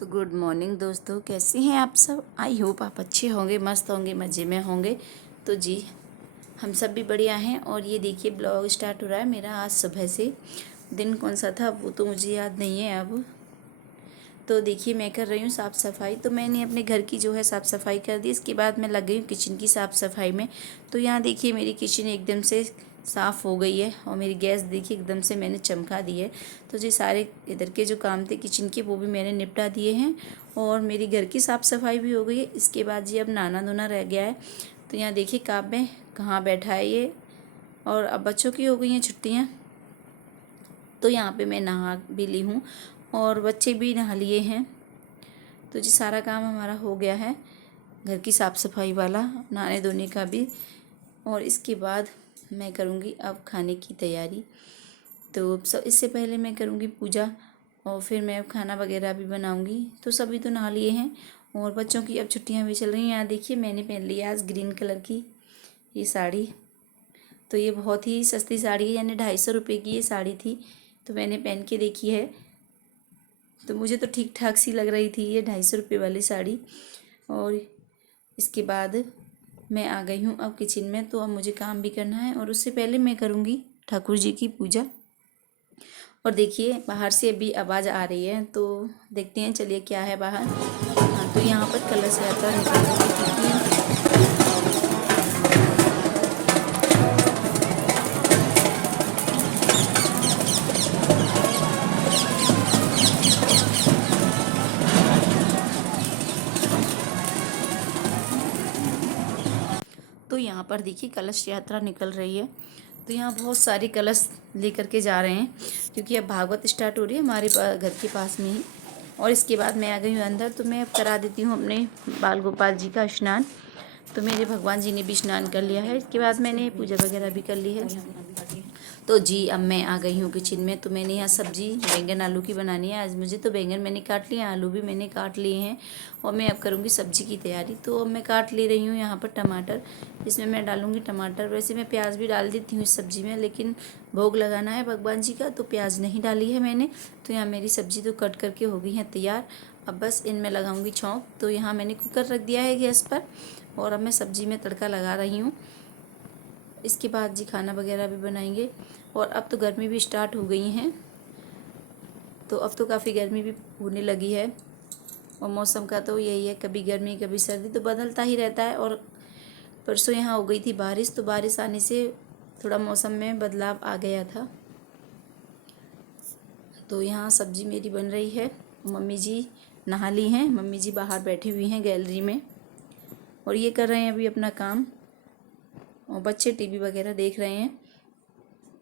तो good morning दोस्तों, कैसे हैं आप सब। आई होप आप अच्छे होंगे, मस्त होंगे, मज़े में होंगे। तो जी हम सब भी बढ़िया हैं। और ये देखिए ब्लॉग स्टार्ट हो रहा है मेरा आज सुबह से। दिन कौन सा था वो तो मुझे याद नहीं है अब। तो देखिए मैं कर रही हूँ साफ़ सफाई। तो मैंने अपने घर की जो है साफ़ सफाई कर दी। इसके बाद मैं लग गई हूँ किचन की साफ़ सफाई में। तो यहाँ देखिए मेरी किचन एकदम से साफ़ हो गई है और मेरी गैस देखिए एकदम से मैंने चमका दी है। तो जी सारे इधर के जो काम थे किचन के वो भी मैंने निपटा दिए हैं और मेरी घर की साफ़ सफाई भी हो गई है। इसके बाद जी अब नहाना धोना रह गया है। तो यहाँ देखिए काव्य कहाँ बैठा है ये। और अब बच्चों की हो गई हैं छुट्टियाँ, तो यहाँ पे मैं नहा भी ली हूँ और बच्चे भी नहा लिए हैं। तो जी सारा काम हमारा हो गया है, घर की साफ़ सफाई वाला, नहाने धोने का भी। और इसके बाद मैं करूँगी अब खाने की तैयारी। तो सब इससे पहले मैं करूँगी पूजा और फिर मैं खाना वगैरह भी बनाऊँगी। तो सभी तो नहा लिए हैं और बच्चों की अब छुट्टियाँ भी चल रही हैं। यहाँ देखिए मैंने पहन ली आज ग्रीन कलर की ये साड़ी। तो ये बहुत ही सस्ती साड़ी है, यानी 250 रुपये की ये साड़ी थी। तो मैंने पहन के देखी है तो मुझे तो ठीक ठाक सी लग रही थी ये 250 रुपये वाली साड़ी। और इसके बाद मैं आ गई हूँ अब किचन में। तो अब मुझे काम भी करना है और उससे पहले मैं करूँगी ठाकुर जी की पूजा। और देखिए बाहर से अभी आवाज़ आ रही है तो देखते हैं, चलिए क्या है बाहर। हाँ तो यहाँ पर कलश यात्रा निकल रही है। तो यहाँ पर देखिए कलश यात्रा निकल रही है। तो यहाँ बहुत सारे कलश लेकर के जा रहे हैं क्योंकि अब भागवत स्टार्ट हो रही है हमारे घर के पास में ही। और इसके बाद मैं आ गई हूँ अंदर। तो मैं अब करा देती हूँ अपने बाल गोपाल जी का स्नान। तो मेरे भगवान जी ने भी स्नान कर लिया है। इसके बाद मैंने पूजा वगैरह भी कर ली है। तो जी अब मैं आ गई हूँ किचन में। तो मैंने यहाँ सब्जी बैंगन आलू की बनानी है आज मुझे। तो बैंगन मैंने काट लिए, आलू भी मैंने काट लिए हैं और मैं अब करूँगी सब्जी की तैयारी। तो अब मैं काट ले रही हूँ यहाँ पर टमाटर। इसमें मैं डालूँगी टमाटर। वैसे मैं प्याज भी डाल देती हूँ इस सब्ज़ी में, लेकिन भोग लगाना है भगवान जी का तो प्याज नहीं डाली है मैंने। तो यहाँ मेरी सब्ज़ी तो कट करके हो गई है तैयार। अब बस इनमें लगाऊंगी छौंक। तो यहाँ मैंने कुकर रख दिया है गैस पर और अब मैं सब्ज़ी में तड़का लगा रही हूँ। इसके बाद जी खाना वगैरह भी बनाएंगे। और अब तो गर्मी भी स्टार्ट हो गई हैं, तो अब तो काफ़ी गर्मी भी होने लगी है। और मौसम का तो यही है, कभी गर्मी कभी सर्दी तो बदलता ही रहता है। और परसों यहाँ हो गई थी बारिश, तो बारिश आने से थोड़ा मौसम में बदलाव आ गया था। तो यहाँ सब्जी मेरी बन रही है। मम्मी जी नहा ली हैं, मम्मी जी बाहर बैठी हुई हैं गैलरी में और ये कर रहे हैं अभी अपना काम। और बच्चे टीवी वगैरह देख रहे हैं।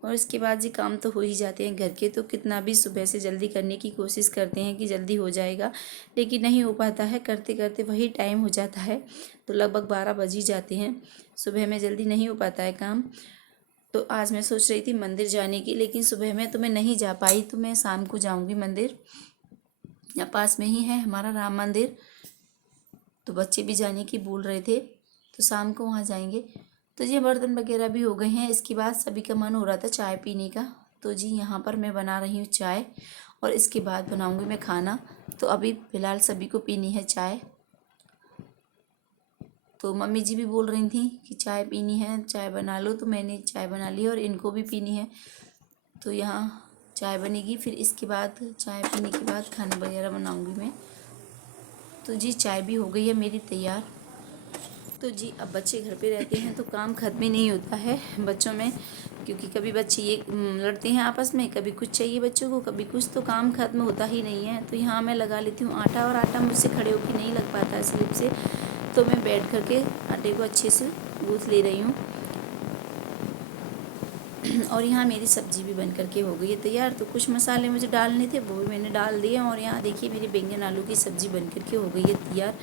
और इसके बाद जी काम तो हो ही जाते हैं घर के। तो कितना भी सुबह से जल्दी करने की कोशिश करते हैं कि जल्दी हो जाएगा, लेकिन नहीं हो पाता है। करते करते वही टाइम हो जाता है, तो लगभग 12 बज ही जाते हैं। सुबह में जल्दी नहीं हो पाता है काम। तो आज मैं सोच रही थी मंदिर जाने की, लेकिन सुबह में तो मैं नहीं जा पाई। तो मैं शाम को जाऊँगी मंदिर, यहाँ पास में ही है हमारा राम मंदिर। तो बच्चे भी जाने की बोल रहे थे, तो शाम को वहाँ जाएंगे। तो ये बर्तन वगैरह भी हो गए हैं। इसके बाद सभी का मन हो रहा था चाय पीने का। तो जी यहाँ पर मैं बना रही हूँ चाय और इसके बाद बनाऊँगी मैं खाना। तो अभी फ़िलहाल सभी को पीनी है चाय। तो मम्मी जी भी बोल रही थी कि चाय पीनी है, चाय बना लो। तो मैंने चाय बना ली और इनको भी पीनी है। तो यहाँ चाय बनेगी, फिर इसके बाद चाय पीने के बाद खाना वगैरह बनाऊँगी मैं। तो जी चाय भी हो गई है मेरी तैयार। तो जी अब बच्चे घर पे रहते हैं तो काम ख़त्म ही नहीं होता है बच्चों में, क्योंकि कभी बच्चे ये लड़ते हैं आपस में, कभी कुछ चाहिए बच्चों को, कभी कुछ। तो काम ख़त्म होता ही नहीं है। तो यहाँ मैं लगा लेती हूँ आटा, और आटा मुझसे खड़े होकर नहीं लग पाता है स्लिप से। तो मैं बैठ करके आटे को अच्छे से गूँथ ले रही हूँ। और यहाँ मेरी सब्ज़ी भी बन करके हो गई है तैयार। तो कुछ मसाले मुझे डालने थे वो भी मैंने डाल दिए। और यहाँ देखिए मेरी बैंगन आलू की सब्ज़ी बन करके हो गई है तैयार।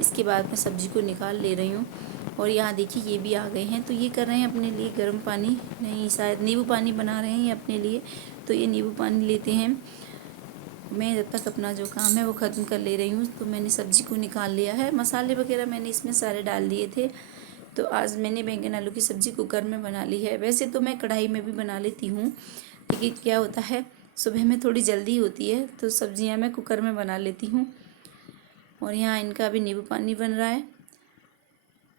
इसके बाद मैं सब्ज़ी को निकाल ले रही हूँ। और यहाँ देखिए ये भी आ गए हैं। तो ये कर रहे हैं अपने लिए गर्म पानी, नहीं शायद नींबू पानी बना रहे हैं ये अपने लिए। तो ये नींबू पानी लेते हैं। मैं जब तक अपना जो काम है वो ख़त्म कर ले रही हूँ। तो मैंने सब्ज़ी को निकाल लिया है, मसाले वगैरह मैंने इसमें सारे डाल दिए थे। तो आज मैंने बैंगन आलू की सब्ज़ी कुकर में बना ली है। वैसे तो मैं कढ़ाई में भी बना लेती हूँ, लेकिन क्या होता है सुबह में थोड़ी जल्दी होती है तो सब्ज़ियाँ मैं कुकर में बना लेती हूँ। और यहाँ इनका अभी नींबू पानी बन रहा है।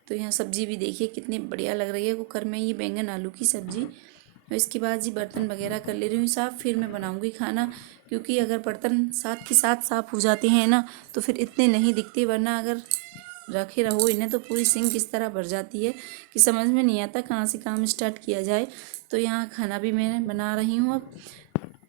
तो यहाँ सब्जी भी देखिए कितनी बढ़िया लग रही है कुकर में, ये बैंगन आलू की सब्जी। और इसके बाद जी बर्तन वगैरह कर ले रही हूँ साफ़, फिर मैं बनाऊँगी खाना। क्योंकि अगर बर्तन साथ के साथ साफ़ हो जाते हैं ना तो फिर इतने नहीं दिखते, वरना अगर रखे रहो इन्हें तो पूरी सिंक इस तरह भर जाती है कि समझ में नहीं आता कहाँ से काम स्टार्ट किया जाए। तो यहाँ खाना भी मैं बना रही हूँ अब,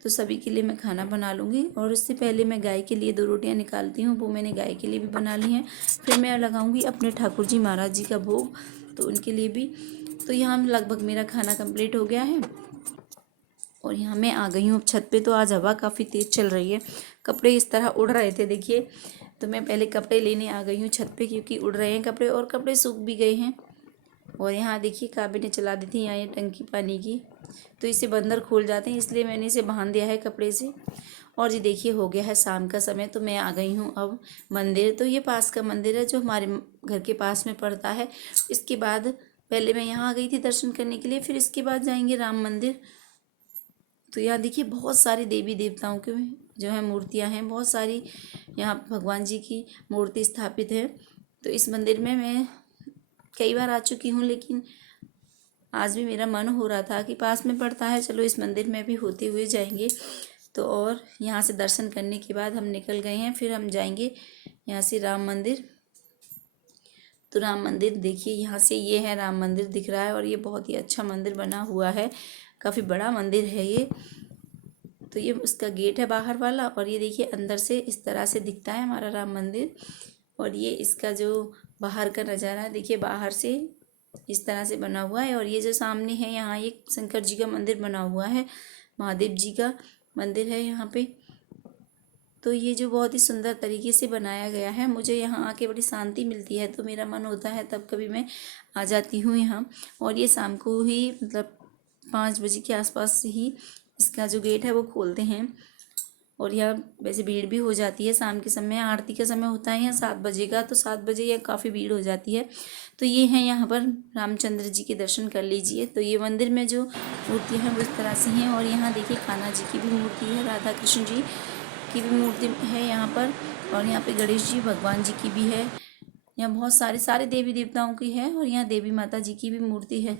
तो सभी के लिए मैं खाना बना लूँगी। और उससे पहले मैं गाय के लिए 2 रोटियाँ निकालती हूँ, वो मैंने गाय के लिए भी बना ली हैं। फिर मैं लगाऊँगी अपने ठाकुर जी महाराज जी का भोग, तो उनके लिए भी। तो यहाँ लगभग मेरा खाना कंप्लीट हो गया है और यहाँ मैं आ गई हूँ अब छत पे। तो आज हवा काफ़ी तेज़ चल रही है, कपड़े इस तरह उड़ रहे थे देखिए, तो मैं पहले कपड़े लेने आ गई हूँ छत पे क्योंकि उड़ रहे हैं कपड़े और कपड़े सूख भी गए हैं। और यहाँ देखिए काबे ने चला दी थी यहाँ ये टंकी पानी की, तो इसे बंदर खोल जाते हैं, इसलिए मैंने इसे बांध दिया है कपड़े से। और जी देखिए हो गया है शाम का समय, तो मैं आ गई हूँ अब मंदिर। तो ये पास का मंदिर है जो हमारे घर के पास में पड़ता है। इसके बाद पहले मैं यहाँ आ गई थी दर्शन करने के लिए, फिर इसके बाद जाएंगे राम मंदिर। तो यहाँ देखिए बहुत सारी देवी देवताओं के जो है मूर्तियाँ हैं, बहुत सारी यहाँ भगवान जी की मूर्ति स्थापित है। तो इस मंदिर में मैं कई बार आ चुकी हूँ, लेकिन आज भी मेरा मन हो रहा था कि पास में पड़ता है, चलो इस मंदिर में भी होते हुए जाएंगे। तो और यहाँ से दर्शन करने के बाद हम निकल गए हैं, फिर हम जाएंगे यहाँ से राम मंदिर। तो राम मंदिर देखिए यहाँ से ये है राम मंदिर दिख रहा है, और ये बहुत ही अच्छा मंदिर बना हुआ है, काफ़ी बड़ा मंदिर है ये। तो ये उसका गेट है बाहर वाला, और ये देखिए अंदर से इस तरह से दिखता है हमारा राम मंदिर। और ये इसका जो बाहर का नज़ारा है देखिए, बाहर से इस तरह से बना हुआ है। और ये जो सामने है यहाँ एक शंकर जी का मंदिर बना हुआ है, महादेव जी का मंदिर है यहाँ पे। तो ये जो बहुत ही सुंदर तरीके से बनाया गया है, मुझे यहाँ आके बड़ी शांति मिलती है। तो मेरा मन होता है तब कभी मैं आ जाती हूँ यहाँ। और ये शाम को ही मतलब 5 बजे के आसपास ही इसका जो गेट है वो खोलते हैं। और यहाँ वैसे भीड़ भी हो जाती है शाम के समय, आरती का समय होता है यहाँ 7 बजे का, तो 7 बजे यहाँ काफ़ी भीड़ हो जाती है। तो ये है यहाँ पर रामचंद्र जी के दर्शन कर लीजिए। तो ये मंदिर में जो मूर्तियाँ हैं वो इस तरह से हैं। और यहाँ देखिए कान्हा जी की भी मूर्ति है, राधा कृष्ण जी की भी मूर्ति है यहाँ पर, और यहाँ पे गणेश जी भगवान जी की भी है। यहाँ बहुत सारे देवी देवताओं की है, और यहाँ देवी माता जी की भी मूर्ति है।